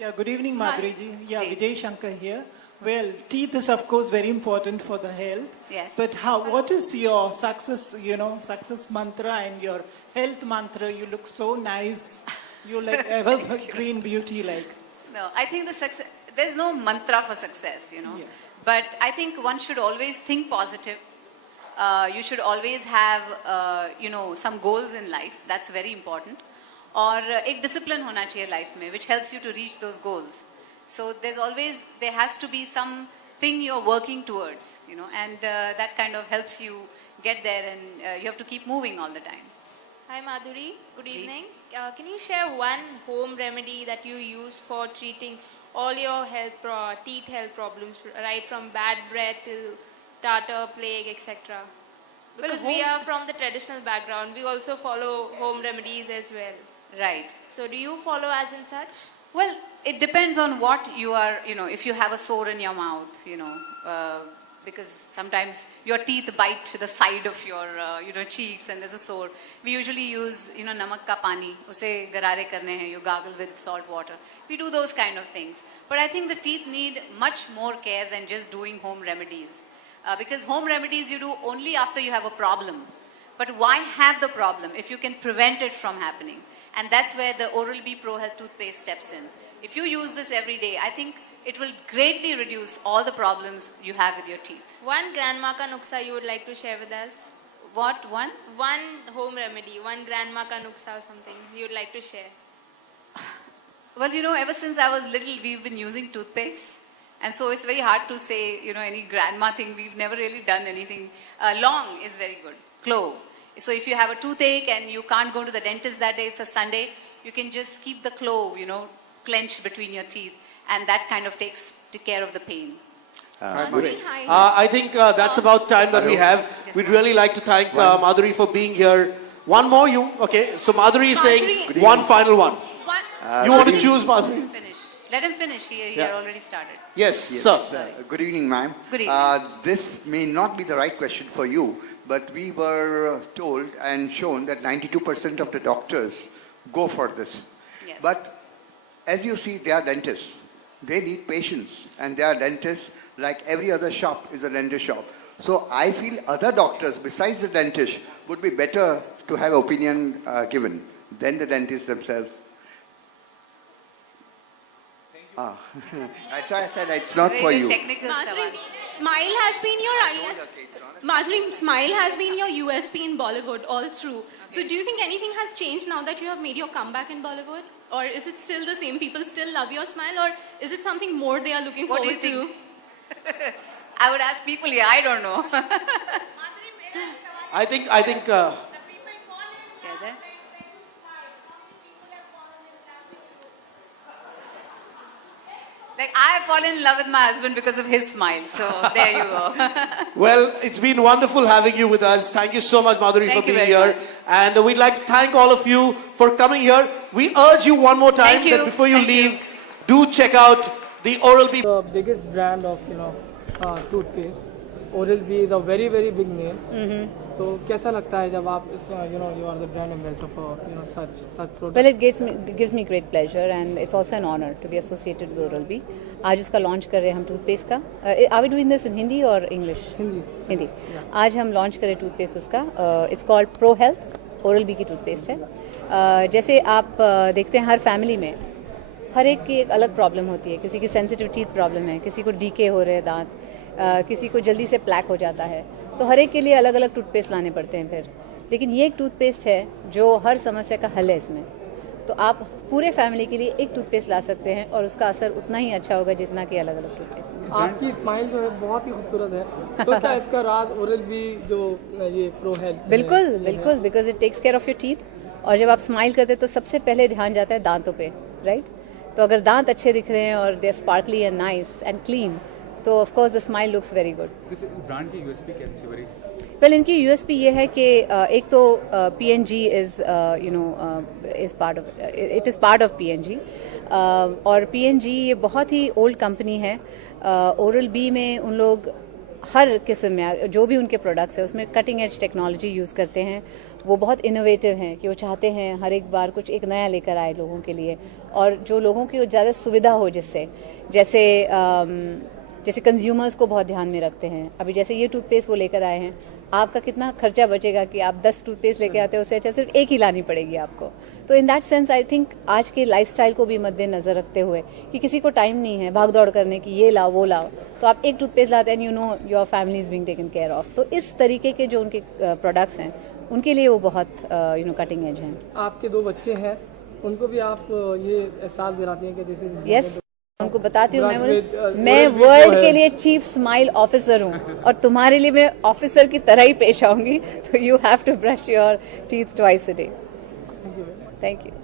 Yeah, good evening, Madhuri ji. Yeah, Ji. Vijay Shankar here. Well, teeth is of course very important for the health. Yes. But what is your success, success mantra and your health mantra? You look so nice. You like evergreen beauty like. No, I think there's no mantra for success, Yeah. But I think one should always think positive. You should always have, some goals in life. That's very important. और एक discipline होना चाहिए life में, which helps you to reach those goals. So there has to be something you're working towards, and that kind of helps you get there, and you have to keep moving all the time. Hi Madhuri, good Ji. evening. Can you share one home remedy that you use for treating all your teeth health problems, right from bad breath till tartar, plague, etc.? Because we are from the traditional background, we also follow home remedies as well. Right. So do you follow as in such? Well, it depends on what you are, if you have a sore in your mouth, because sometimes your teeth bite the side of your, cheeks and there's a sore. We usually use, namak ka pani, use garare karne hain, you gargle with salt water. We do those kind of things. But I think the teeth need much more care than just doing home remedies. Because home remedies you do only after you have a problem. But why have the problem if you can prevent it from happening? And that's where the Oral-B Pro Health toothpaste steps in. If you use this every day, I think it will greatly reduce all the problems you have with your teeth. One grandma ka nuksa you would like to share with us? What one? One home remedy, one grandma ka nuksa or something you would like to share. Well, ever since I was little, we've been using toothpaste. And so it's very hard to say, any grandma thing. We've never really done anything. Long is very good. Clove. So if you have a toothache and you can't go to the dentist that day, it's a Sunday, you can just keep the clove, clenched between your teeth. And that kind of takes care of the pain. Great. I think that's about time that we have. We'd really like to thank Madhuri for being here. One more, okay? So Madhuri is saying one final one. You want to choose, Madhuri? Finish. Let him finish. He had already started. Yes, sir. Good evening, ma'am. Good evening. This may not be the right question for you, but we were told and shown that 92% of the doctors go for this. Yes. But as you see, they are dentists. They need patience, and they are dentists like every other shop is a dentist shop. So I feel other doctors besides the dentist would be better to have opinion given than the dentists themselves. That's why I said it's not for you. Technical Madhuri, stuff. smile has been your Madhuri, smile has been your USP in Bollywood all through. Okay. So do you think anything has changed now that you have made your comeback in Bollywood? Or is it still the same? People still love your smile? Or is it something more they are looking What forward do you to? think? I would ask people here. I don't know. I think Like I have fallen in love with my husband because of his smile. So there you go. well, it's been wonderful having you with us. Thank you so much, Madhuri, Thank for you being very here. much. And we'd like to thank all of you for coming here. We urge you one more time Thank you. that before you Thank leave, do check out the Oral-B. The biggest brand of toothpaste. Oral-B is a very big name. तो कैसा लगता है जब आप you are the brand ambassador for such products? Well, it gives me great pleasure, and it's also an honor to be associated with Oral-B. आज उसका launch कर रहे हैं हम toothpaste का. Are we doing this in Hindi or English? Hindi. आज हम launch कर रहे हैं toothpaste उसका. It's called Pro Health. Oral-B की toothpaste है. जैसे आप देखते हैं हर family में हर एक की एक अलग प्रॉब्लम होती है. किसी की सेंसिटिव टीथ प्रॉब्लम है, किसी को डीके हो रहे हैं दांत, किसी को जल्दी से प्लैक हो जाता है. तो हर एक के लिए अलग अलग टूथपेस्ट लाने पड़ते हैं फिर. लेकिन ये एक टूथपेस्ट है जो हर समस्या का हल है इसमें. तो आप पूरे फैमिली के लिए एक टूथपेस्ट ला सकते हैं और उसका असर उतना ही अच्छा होगा जितना कि अलग अलग टूथपेस्ट में. आपकी स्माइल जो है बहुत ही खूबसूरत है. तो क्या इसका राज Oral-B जो ये प्रो हेल्थ? बिल्कुल because it takes care of your teeth. और जब आप स्माइल करते हैं तो सबसे पहले ध्यान जाता है दांतों पे, राइट? तो अगर दांत अच्छे दिख रहे हैं और they are sparkly and nice and clean, तो of course the smile looks very good. इस ब्रांड की यूएसपी क्या है? वेल, इनकी यूएसपी ये है कि एक तो PNG is part of PNG, और पीएनजी ये बहुत ही ओल्ड कंपनी है. Oral-B में उन लोग हर किस्म में जो भी उनके प्रोडक्ट्स है उसमें कटिंग एज टेक्नोलॉजी यूज़ करते हैं. वो बहुत इनोवेटिव हैं कि वो चाहते हैं हर एक बार कुछ एक नया लेकर आए लोगों के लिए, और जो लोगों की ज़्यादा सुविधा हो, जिससे जैसे कंज्यूमर्स को बहुत ध्यान में रखते हैं। अभी जैसे ये टूथपेस्ट वो लेकर आए हैं, आपका कितना खर्चा बचेगा कि आप 10 टूथपेस्ट लेके आते हो, उससे अच्छा सिर्फ एक ही लानी पड़ेगी आपको। तो in that sense I think आज के लाइफस्टाइल को भी मद्देनजर रखते हुए कि किसी को टाइम नहीं है भाग दौड़ करने की, ये लाओ वो लाओ, तो आप एक टूथपेस्ट लाते हैं, you know your family is being taken care of. तो इस तरीके के जो उनके प्रोडक्ट्स हैं उनके लिए वो बहुत कटिंग एज हैं। आपके 2 बच्चे हैं, उनको भी आप ये एहसास दिलाती हैं कि दिस इज यस, उनको बताती हूँ मैं वर्ल्ड के लिए चीफ स्माइल ऑफिसर हूँ, और तुम्हारे लिए मैं ऑफिसर की तरह ही पेश आऊंगी। तो you have to brush your teeth twice a day. Thank you.